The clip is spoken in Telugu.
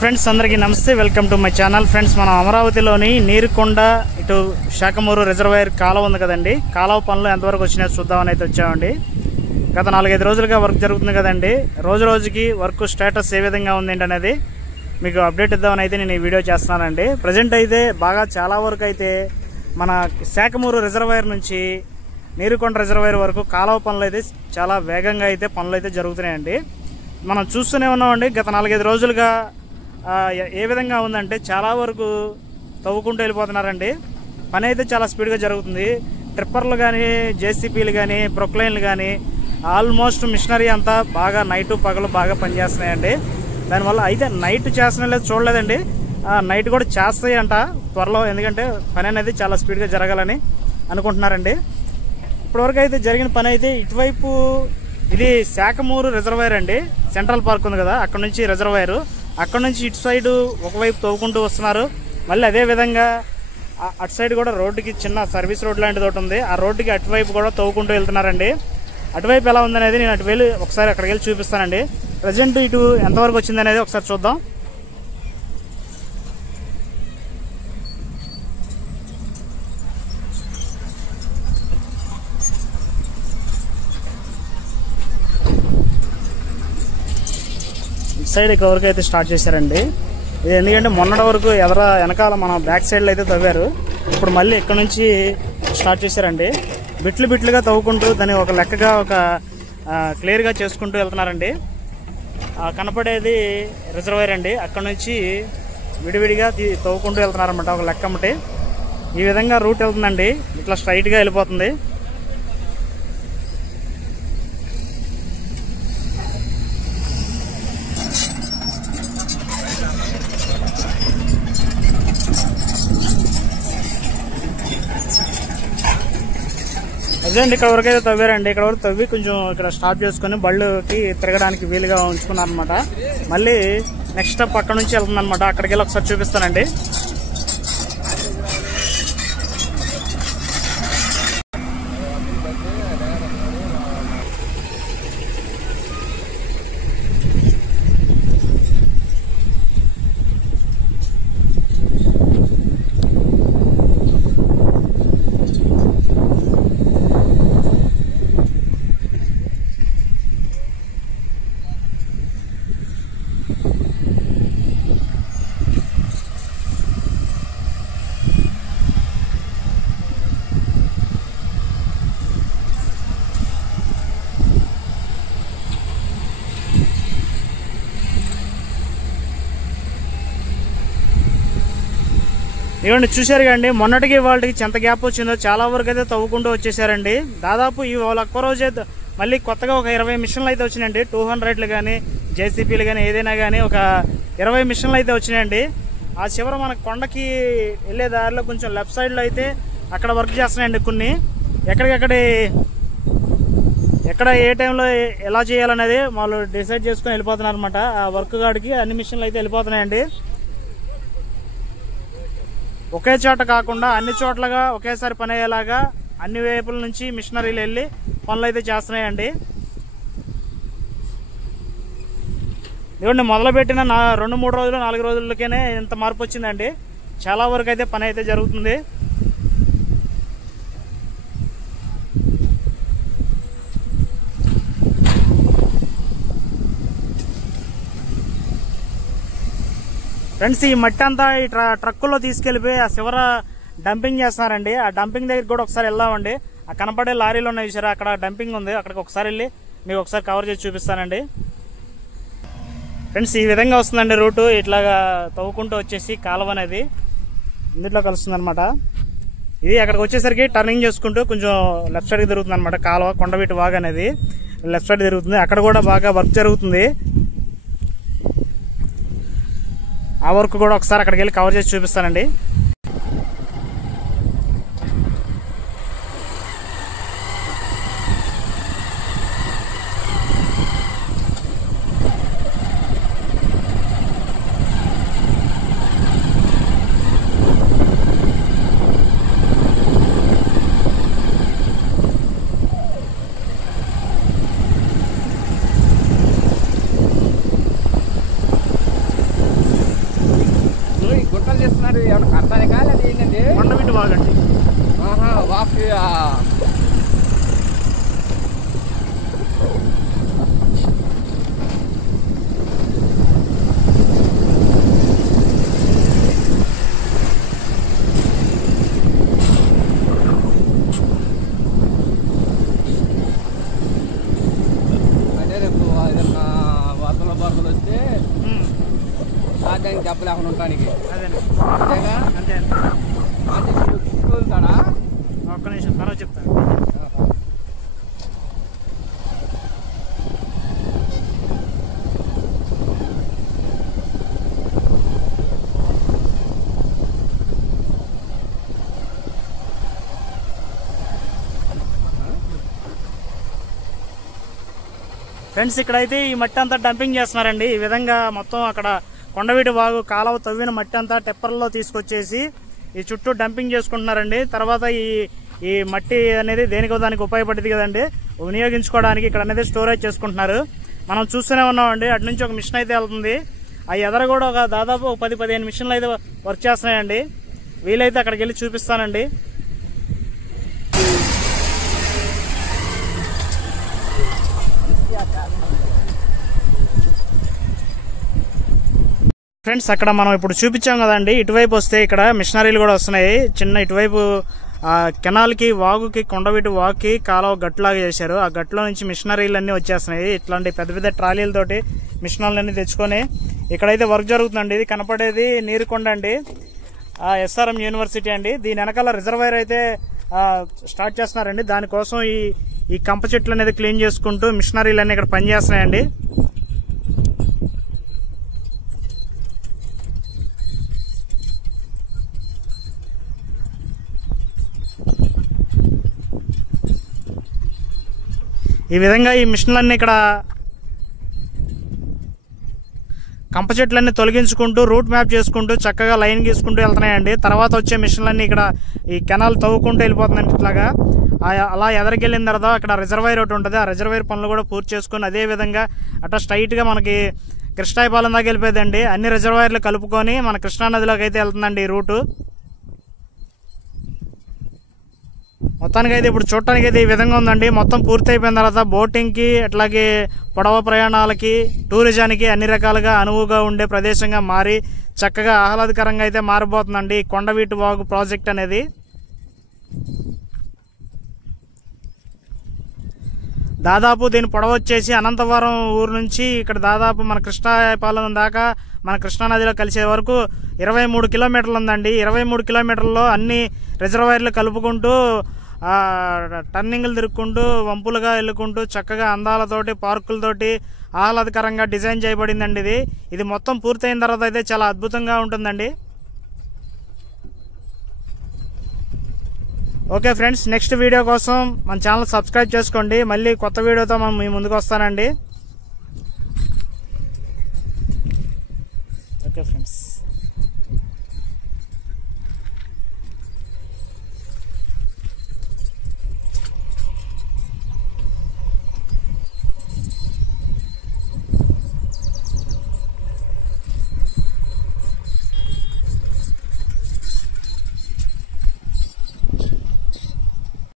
ఫ్రెండ్స్ అందరికీ నమస్తే, welcome to my channel. Friends మనం అమరావతిలోని నీరుకొండ ఇటు శాఖమూరు రిజర్వాయర్ కాలువ ఉంది కదండి, కాలువ పనులు ఎంతవరకు వచ్చినాయో చూద్దామని అయితే వచ్చామండి. గత 4-5 రోజులుగా వర్క్ జరుగుతుంది కదండి. రోజు రోజుకి వర్క్ స్టేటస్ ఏ విధంగా ఉంది అనేది మీకు అప్డేట్ ఇద్దామని అయితే నేను ఈ వీడియో చేస్తున్నానండి. ప్రజెంట్ అయితే బాగా చాలా వరకు అయితే మన శాఖమూరు రిజర్వాయర్ నుంచి నీరుకొండ రిజర్వాయర్ వరకు కాలువ పనులు అయితే చాలా వేగంగా అయితే పనులు అయితే జరుగుతున్నాయండి. మనం చూస్తూనే ఉన్నామండి. గత 4-5 రోజులుగా ఏ విధంగా ఉందంటే చాలా వరకు తవ్వుకుంటూ వెళ్ళిపోతున్నారండి. పని అయితే చాలా స్పీడ్గా జరుగుతుంది. ట్రిప్పర్లు కానీ, జేసీపీలు కానీ, ప్రొక్లైన్లు కానీ ఆల్మోస్ట్ మిషనరీ అంతా బాగా నైటు పగలు బాగా పనిచేస్తున్నాయండి. దానివల్ల అయితే నైట్ చేస్తున్నా లేదు చూడలేదండి, నైట్ కూడా చేస్తాయి అంట త్వరలో. ఎందుకంటే పని అనేది చాలా స్పీడ్గా జరగాలని అనుకుంటున్నారండి. ఇప్పటివరకు అయితే జరిగిన పని అయితే ఇటువైపు ఇది శాఖమూరు రిజర్వాయర్ అండి. సెంట్రల్ పార్క్ ఉంది కదా, అక్కడ నుంచి రిజర్వాయర్, అక్కడ నుంచి ఇటు సైడ్ ఒకవైపు తవ్వుకుంటూ వస్తున్నారు. మళ్ళీ అదే విధంగా అటు సైడ్ కూడా రోడ్డుకి చిన్న సర్వీస్ రోడ్ లాంటిది ఒకటి ఉంది, ఆ రోడ్డుకి అటువైపు కూడా తవ్వుకుంటూ వెళ్తున్నారండి. అటువైపు ఎలా ఉందనేది నేను అటు వెళ్ళి ఒకసారి అక్కడికి వెళ్ళి చూపిస్తానండి. ప్రజెంట్ ఇటు ఎంతవరకు వచ్చింది అనేది ఒకసారి చూద్దాం. సైడ్ ఇక్కడ వరకు అయితే స్టార్ట్ చేశారండి. ఇది ఎందుకంటే మొన్నటి వరకు వెనకాల మన బ్యాక్ సైడ్లో అయితే తవ్వారు. ఇప్పుడు మళ్ళీ ఇక్కడ నుంచి స్టార్ట్ చేశారండి. బిట్లు బిట్లుగా తవ్వుకుంటూ దాన్ని ఒక లెక్కగా ఒక క్లియర్గా చేసుకుంటూ వెళ్తున్నారండి. కనపడేది రిజర్వాయర్ అండి. అక్కడ నుంచి విడివిడిగా తవ్వుకుంటూ వెళ్తున్నారన్నమాట ఒక లెక్క అమ్మటి. ఈ విధంగా రూట్ వెళ్తుందండి, ఇట్లా స్ట్రైట్గా వెళ్ళిపోతుంది. అదేండి ఇక్కడ వరకు అయితే తవ్వారండి. ఇక్కడ వరకు తవ్వి కొంచెం ఇక్కడ స్టాప్ చేసుకుని బళ్ళకి తిరగడానికి వీలుగా ఉంచుకున్నారు అనమాట. మళ్ళీ నెక్స్ట్ స్టెప్ అక్కడ నుంచి వెళ్తుంది అనమాట. అక్కడికి వెళ్ళి ఒకసారి చూపిస్తానండి. ఇవ్వండి చూశారు కండి, మొన్నటికి వాళ్ళకి ఎంత గ్యాప్ వచ్చిందో చాలా వరకు అయితే తవ్వుకుంటూ వచ్చేసారండి. దాదాపు ఈ వాళ్ళ ఒక్క రోజే మళ్ళీ కొత్తగా ఒక 20 మిషన్లు అయితే వచ్చినాయండి. 200లు కానీ, జేసీపీలు కానీ, ఏదైనా కానీ ఒక 20 మిషన్లు అయితే వచ్చినాయండి. ఆ చివర మన కొండకి వెళ్ళే దారిలో కొంచెం లెఫ్ట్ సైడ్లో అయితే అక్కడ వర్క్ చేస్తున్నాయండి. కొన్ని ఎక్కడ ఏ టైంలో ఎలా చేయాలనేది వాళ్ళు డిసైడ్ చేసుకుని వెళ్ళిపోతున్నారు అనమాట. ఆ వర్క్ కాడికి అన్ని మిషన్లు అయితే వెళ్ళిపోతున్నాయండి. ఒకే చోట కాకుండా అన్ని చోట్లగా ఒకేసారి పని అయ్యేలాగా అన్ని వైపుల నుంచి మిషనరీలు వెళ్ళి పనులు అయితే చేస్తున్నాయండి. ఇవ్వండి మొదలుపెట్టిన 2-3 రోజులు 4 రోజులకేనే ఇంత మార్పు వచ్చిందండి. చాలా వరకు అయితే పని అయితే జరుగుతుంది. ఫ్రెండ్స్ ఈ మట్టి అంతా ఈ ట్రక్కుల్లో తీసుకెళ్లిపోయి ఆ చివర డంపింగ్ చేస్తున్నారండి. ఆ డంపింగ్ దగ్గర కూడా ఒకసారి వెళ్దామండి. ఆ కనపడే లారీలో ఉన్నాయి చూసారా, అక్కడ డంపింగ్ ఉంది. అక్కడికి ఒకసారి వెళ్ళి మీకు ఒకసారి కవర్ చేసి చూపిస్తానండి. ఫ్రెండ్స్ ఈ విధంగా వస్తుందండి రూటు. ఇట్లాగా తవ్వుకుంటూ వచ్చేసి కాలువ అనేది ఇందులో కలుస్తుంది అనమాట. ఇది అక్కడికి వచ్చేసరికి టర్నింగ్ చేసుకుంటూ కొంచెం లెఫ్ట్ సైడ్కి తిరుగుతుంది అనమాట. కాలువ కొండవీటి వాగు అనేది లెఫ్ట్ సైడ్ తిరుగుతుంది. అక్కడ కూడా బాగా వర్క్ జరుగుతుంది. ఆ వర్క్ కూడా ఒకసారి అక్కడికి వెళ్ళి కవర్ చేసి చూపిస్తానండి. గుట్టలు చేస్తున్నారు ఏమన్నా కడతానే కాదు అది ఏంటండి కొండవీటి వాగండి వాక్ అదే రేపు ఏదన్నా వరదలు బరదలు వస్తే రాజ్యానికి చెప్పలేకుండా ఉండటానికి అంతేగా అంతే అంటే స్కూల్ కాడా ఒక్క నిమిషం తర్వాత చెప్తాను. ఫ్రెండ్స్ ఇక్కడైతే ఈ మట్టి అంతా డంపింగ్ చేస్తున్నారండి. ఈ విధంగా మొత్తం అక్కడ కొండవీటి వాగు కాలువ తవ్విన మట్టి అంతా టెప్పర్లో తీసుకొచ్చేసి ఈ చుట్టూ డంపింగ్ చేసుకుంటున్నారండి. తర్వాత ఈ మట్టి అనేది దేనికో దానికి ఉపయోగపడింది కదండి, వినియోగించుకోవడానికి ఇక్కడ అనేది స్టోరేజ్ చేసుకుంటున్నారు. మనం చూస్తూనే ఉన్నామండి. అటు నుంచి ఒక మిషన్ అయితే వెళ్తుంది. ఆ ఎదర కూడా ఒక దాదాపు 10-15 మిషన్లు అయితే వర్క్ చేస్తున్నాయండి. వీలైతే అక్కడికి వెళ్ళి చూపిస్తానండి. ఫ్రెండ్స్ అక్కడ మనం ఇప్పుడు చూపించాం కదండి, ఇటువైపు వస్తే ఇక్కడ మిషనరీలు కూడా వస్తున్నాయి. చిన్న ఇటువైపు కెనాల్కి వాగుకి కొండవీటి వాగుకి కాలువ గట్టులాగా చేశారు. ఆ గట్టులో నుంచి మిషనరీలు అన్నీ వచ్చేస్తున్నాయి. ఇట్లాంటి పెద్ద పెద్ద ట్రాలీలతోటి మిషనరీలన్నీ తెచ్చుకొని ఇక్కడైతే వర్క్ జరుగుతుందండి. ఇది కనపడేది నీరుకొండ అండి, SRM యూనివర్సిటీ అండి. దీని వెనకాల రిజర్వాయర్ అయితే స్టార్ట్ చేస్తున్నారండి. దానికోసం ఈ కంప చెట్లు అనేది క్లీన్ చేసుకుంటూ మిషనరీలు అన్నీ ఇక్కడ పనిచేస్తున్నాయండి. ఈ విధంగా ఈ మిషన్లన్నీ ఇక్కడ కంప చెట్లన్నీ తొలగించుకుంటూ రూట్ మ్యాప్ చేసుకుంటూ చక్కగా లైన్ గీసుకుంటూ వెళ్తున్నాయండి. తర్వాత వచ్చే మిషన్లన్నీ ఇక్కడ ఈ కెనాల్ తవ్వుకుంటూ వెళ్ళిపోతుందండి. ఇట్లాగా అలా ఎదరికెళ్ళిన తర్వాత అక్కడ రిజర్వాయర్ ఒకటి ఉంటుంది. ఆ రిజర్వాయర్ పనులు కూడా పూర్తి చేసుకుని అదే విధంగా అట్లా స్ట్రైట్గా మనకి కృష్ణాయపాలెం దాకా వెళ్ళిపోయిందండి. అన్ని రిజర్వాయర్లు కలుపుకొని మన కృష్ణానదిలోకి అయితే వెళ్తుందండి ఈ రూటు. మొత్తానికి అయితే ఇప్పుడు చూడటానికి అయితే ఈ విధంగా ఉందండి. మొత్తం పూర్తి అయిపోయిన తర్వాత బోటింగ్కి అట్లాగే పడవ ప్రయాణాలకి టూరిజానికి అన్ని రకాలుగా అనువుగా ఉండే ప్రదేశంగా మారి చక్కగా ఆహ్లాదకరంగా అయితే మారిపోతుందండి ఈ కొండవీటి వాగు ప్రాజెక్ట్ అనేది. దాదాపు దీని పొడవు వచ్చేసి అనంతవరం ఊరు నుంచి ఇక్కడ దాదాపు మన కృష్ణాయపాలెం దాకా మన కృష్ణానదిలో కలిసే వరకు 23 కిలోమీటర్లు ఉందండి. 23 కిలోమీటర్లలో అన్ని రిజర్వాయర్లు కలుపుకుంటూ టర్నింగ్లు తిరుక్కుంటూ వంపులుగా వెళ్ళుకుంటూ చక్కగా అందాలతోటి పార్కులతోటి ఆహ్లాదకరంగా డిజైన్ చేయబడిందండి. ఇది మొత్తం పూర్తయిన తర్వాత అయితే చాలా అద్భుతంగా ఉంటుందండి. ఓకే ఫ్రెండ్స్, నెక్స్ట్ వీడియో కోసం మన ఛానల్ సబ్స్క్రైబ్ చేసుకోండి. మళ్ళీ కొత్త వీడియోతో మనం మీ ముందుకు వస్తానండి. Okay friends.